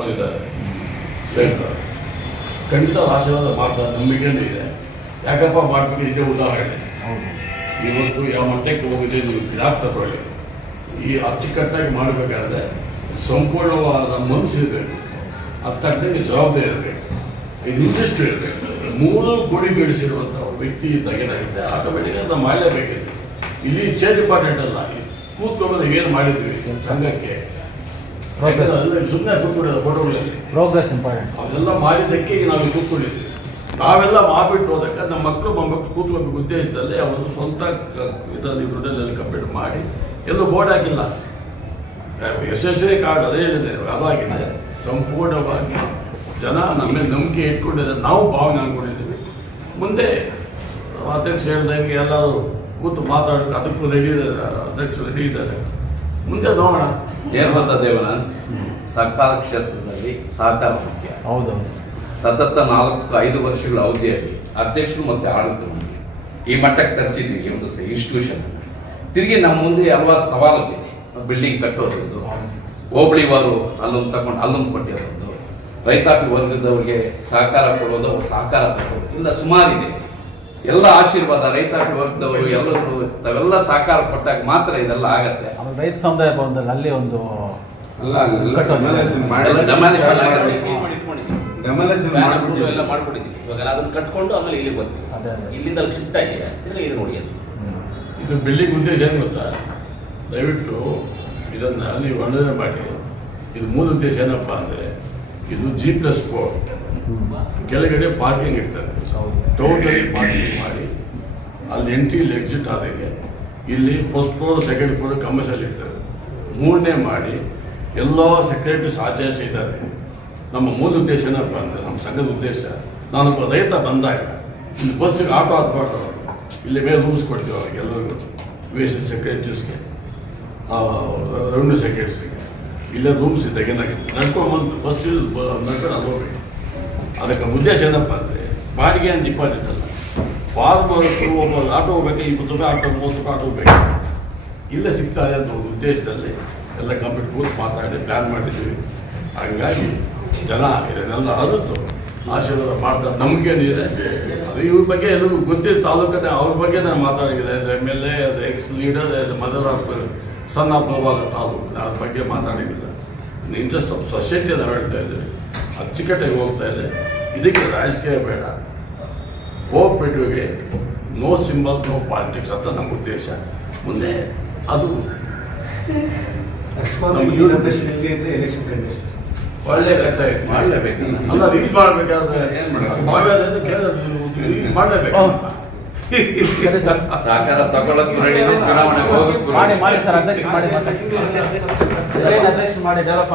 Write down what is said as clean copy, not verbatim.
ಇದ್ದಾರೆ ಸೇರ್ತಾರೆ. ಖಂಡಿತ ಆಶೀರ್ವಾದ ಮಾಡ್ತಾರೆ, ನಂಬಿಕೆನೂ ಇದೆ. ಯಾಕಪ್ಪ ಮಾಡಬೇಕು, ಇದೇ ಉದಾಹರಣೆ. ಇವತ್ತು ಯಾವ ಮಟ್ಟಕ್ಕೆ ಹೋಗಿದೆ ನೀವು ಗಿಡಾಕ್ ತಗೊಳ್ಳಿ. ಈ ಅಚ್ಚುಕಟ್ಟಾಗಿ ಮಾಡಬೇಕಾದ್ರೆ ಸಂಪೂರ್ಣವಾದ ಮನಸ್ಸಿರಬೇಕು, ಅದು ತಕ್ಕಂಗೆ ಜವಾಬ್ದಾರಿ ಇರಬೇಕು, ಇದು ಇಂಟ್ರೆಸ್ಟ್ ಇರಬೇಕು. ಮೂರು ಕೂಡಿಗಡಿಸಿರುವಂಥ ವ್ಯಕ್ತಿ ತಗೇನಾಗುತ್ತೆ, ಆಟೋಮೆಟಿಕ್ ಅಂತ ಮಾಡಲೇಬೇಕಿದೆ. ಇಲ್ಲಿ ಚೇಂಜ್ ಇಂಪಾರ್ಟೆಂಟ್ ಅಲ್ಲ, ಕೂತ್ಕೊಂಡು ಏನು ಮಾಡಿದ್ವಿ ಸಂಘಕ್ಕೆ ಸುಮ್ಮನೆ ಕೂತ್ಕೊಂಡಿದ್ದ ಫೋಟೋಗಳಲ್ಲಿ ಪ್ರೋಗ್ರೆಸ್ ಇಂಪಾರ್ಟೆಂಟ್. ಅದೆಲ್ಲ ಮಾಡಿದ್ದಕ್ಕೆ ನಾವು ಕೂತ್ಕೊಂಡಿದ್ವಿ. ನಾವೆಲ್ಲ ಮಾಡಿಬಿಟ್ಟು ಹೋದಕ್ಕೆ ನಮ್ಮ ಮಕ್ಕಳು ಮೊಮ್ಮಕ್ಕಳು ಕೂತ್ಕೋಬೇಕು ಉದ್ದೇಶದಲ್ಲಿ ಅವರು ಸ್ವಂತ ಇದರಲ್ಲಿ ದುಡ್ಡಲ್ಲೆಲ್ಲ ಕಂಪ್ಲೀಟ್ ಮಾಡಿ ಎಲ್ಲೂ ಬೋರ್ಡ್ ಹಾಕಿಲ್ಲ. ಯಶಸ್ವಿ ಕಾರ್ಡ್ ಅದೇ ಹೇಳಿದೆ, ಅದಾಗಿದೆ. ಸಂಪೂರ್ಣವಾಗಿ ಜನ ನಮ್ಮ ಮೇಲೆ ನಂಬಿಕೆ ಇಟ್ಕೊಂಡಿದ್ದಾರೆ, ನಾವು ಭಾವನೆ ಅಂದ್ಕೊಂಡಿದ್ದೀವಿ. ಮುಂದೆ ಅಧ್ಯಕ್ಷ ಹೇಳ್ದಂಗೆ ಎಲ್ಲರೂ ಕೂತು ಮಾತಾಡೋಕೆ ಅದಕ್ಕೂ ರೆಡಿ ಇದ್ದಾರೆ, ಅಧ್ಯಕ್ಷರು ರೆಡಿ ಇದ್ದಾರೆ. ಮುಂದೆ ನೋಡೋಣ. ಏನು ಗೊತ್ತಾ ದೇವನಂದ್, ಸರ್ಕಾರ ಕ್ಷೇತ್ರದಲ್ಲಿ ಸಹಕಾರ ಮುಖ್ಯ. ಹೌದೌದು. ಸತತ 4-5 ವರ್ಷಗಳ ಅವಧಿಯಲ್ಲಿ ಅಧ್ಯಕ್ಷರು ಮತ್ತು ಆಡಳಿತ ಮಂಡಳಿ ಈ ಮಟ್ಟಕ್ಕೆ ತರಿಸಿದ್ದೀವಿ ಒಂದು ಇನ್ಸ್ಟಿಟ್ಯೂಷನ್. ತಿರುಗಿ ನಮ್ಮ ಮುಂದೆ ಹಲವಾರು ಸವಾಲುಗಳಿದೆ. ಬಿಲ್ಡಿಂಗ್ ಕಟ್ಟೋದು, ಹೋಬಳಿವಾರು ಅಲ್ಲೊಂದು ತಗೊಂಡು ಅಲ್ಲೊಂದು ಕೊಟ್ಟಿರೋದು, ರೈತಾಪಿ ವರ್ಗದವರಿಗೆ ಸಹಕಾರ ಕೊಡೋದು, ಅವ್ರು ಸಹಕಾರ ತಗೊಳ್ಳೋದು, ಇಲ್ಲ ಸುಮಾರಿದೆ. ಎಲ್ಲ ಆಶೀರ್ವಾದ ರೈತಾಪಿ ವರ್ಗದವರು ಎಲ್ಲರೂ ತಾವೆಲ್ಲ ಸಹಕಾರ ಕೊಟ್ಟಾಗ ಮಾತ್ರ ಇದೆಲ್ಲ ಆಗತ್ತೆ. ಆಮೇಲೆ ರೈತ ಸಮುದಾಯ ಭವನದಲ್ಲಿ ಅಲ್ಲಿ ಒಂದು ಎಲ್ಲ ಮಾಡ್ಕೊಂಡಿದ್ದೀವಿ. ಇವಾಗ ಅದನ್ನ ಕಟ್ಕೊಂಡು ಆಮೇಲೆ ಇಲ್ಲಿ ಬರ್ತೀವಿ. ಇಲ್ಲಿಂದ ಅಲ್ಲಿ ಶಿಫ್ಟ್ ಆಗಿದೆ. ಇದು ನೋಡಿ, ಇದು ಬಿಲ್ಡಿಂಗ್ ಉದ್ದೇಶ ಏನು ಗೊತ್ತಾ, ದಯವಿಟ್ಟು ಇದನ್ನು ನೀವು ವರ್ಣನೆ ಮಾಡಿ. ಇದು ಮೂಲ ಉದ್ದೇಶ ಏನಪ್ಪ ಅಂದರೆ, ಇದು G+4 ಕೆಳಗಡೆ ಪಾರ್ಕಿಂಗ್ ಇರ್ತಾರೆ. ಟೋಟಲಿ ಪಾರ್ಕಿಂಗ್ ಮಾಡಿ ಅಲ್ಲಿ ಎಂಟ್ರಿ ಇಲ್ಲಿ ಎಕ್ಸಿಟ್ ಆದಾಗೆ ಇಲ್ಲಿ first floor second floor commercial ಇರ್ತಾರೆ. ಮೂರನೇ ಮಾಡಿ ಎಲ್ಲ ಸೆಕ್ರೆಟರೀಸ್ ಆಚೆ ಇದ್ದಾರೆ. ನಮ್ಮ ಮೂಲ ಉದ್ದೇಶ ಏನಪ್ಪ ಅಂದರೆ, ನಮ್ಮ ಸಂಘದ ಉದ್ದೇಶ, ನಾನೊಬ್ಬ ರೈತ ಬಂದಾಗ ಇಲ್ಲಿ ಬಸ್ಸಿಗೆ ಆಟೋ ಹತ್ಬಾರ್ದು, ಇಲ್ಲಿ ಮೇಲೆ ರೂಮ್ಸ್ ಕೊಡ್ತೀವಿ ಅವ್ರಿಗೆ ಎಲ್ಲರಿಗೂ, ವೇಸ್ಟ್ ಸೆಕ್ರೆಟರೀಸ್ಗೆ, ರೆವೆನ್ಯೂ ಸೆಕ್ರೆಟರೀಸ್ಗೆ ಇಲ್ಲೇ ರೂಮ್ಸ್ ಇದ್ದಾಗ ನಡ್ಕೊಂಡು ಬಸ್ ನಡ್ಕೊಂಡು ಅದು ಹೋಗ್ಬೇಕು. ಅದಕ್ಕೆ ಉದ್ದೇಶ ಏನಪ್ಪ ಅಂದರೆ, ಬಾಡಿಗೆ ಅಂತ ಇಂಪಾರ್ಟೆಂಟ್ ಅಲ್ಲ. ಫಾರ್ಮರ್ಸು ಒಬ್ಬ ಆಟೋ ಹೋಗ್ಬೇಕು, 20 ರೂಪಾಯಿ ಆಟೋ, 30 ರೂಪಾಯಿ ಆಟೋ ಹೋಗ್ಬೇಕು, ಇಲ್ಲೇ ಸಿಗ್ತಾರೆ ಅಂತ ಒಂದು ಉದ್ದೇಶದಲ್ಲಿ ಎಲ್ಲ ಕಂಪ್ಲೀಟ್ ಕೂತು ಮಾತಾಡಿ ಪ್ಲ್ಯಾನ್ ಮಾಡಿದ್ದೀವಿ. ಹಾಗಾಗಿ ಜನ ಇದನ್ನೆಲ್ಲ ಅರಿತು ಆಶೀರ್ವಾದ ಮಾಡ್ತಾರೆ, ನಂಬಿಕೆನೂ ಇದೆ. ಅದು ಇವ್ರ ಬಗ್ಗೆ ಎಲ್ಲರಿಗೂ ಗೊತ್ತಿರೋ ತಾಲೂಕನ್ನೇ ಅವ್ರ ಬಗ್ಗೆ ನಾನು ಮಾತಾಡಿದ್ದೆ. As MLA, as ex leader, as mother of son of ಪ್ರಭಾಗ ತಾಲೂಕು, ನಾನು ಅದ್ರ ಬಗ್ಗೆ ಮಾತಾಡಿದ್ದಿಲ್ಲ. ಇಂಟ್ರೆಸ್ಟ್ ಆಫ್ ಸೊಸೈಟಿ ಅಂತ ಹೇಳ್ತಾ ಇದ್ದೀವಿ, ಅಚ್ಚುಕಟ್ಟಾಗಿ ಹೋಗ್ತಾ ಇದೆ. ಇದಕ್ಕೆ ರಾಜಕೀಯ ಬೇಡ, ಕೋಆಪರೇಟಿವ್ಗೆ ನೋ ಸಿಂಬಲ್, ನೋ ಪಾಲಿಟಿಕ್ಸ್ ಅಂತ ನಮ್ಮ ಉದ್ದೇಶ. ಮುಂದೆ ಅದು ಒಳ್ಳೆ ಕಥೆ ಮಾಡಲೇಬೇಕು. ಅಲ್ಲ, ರೀಚ್ ಮಾಡಬೇಕಾದ್ರೆ ಮಾಡಲೇಬೇಕು. ಸಹಕಾರ ತಗೊಳ್ಳೋದು ರೆಡಿ, ಚುನಾವಣೆಗೆ ಹೋಗೋದು ಮಾಡಿ ಸರ್, ಅಧ್ಯಕ್ಷ ಮಾಡಿ ಡೆವಲಪ್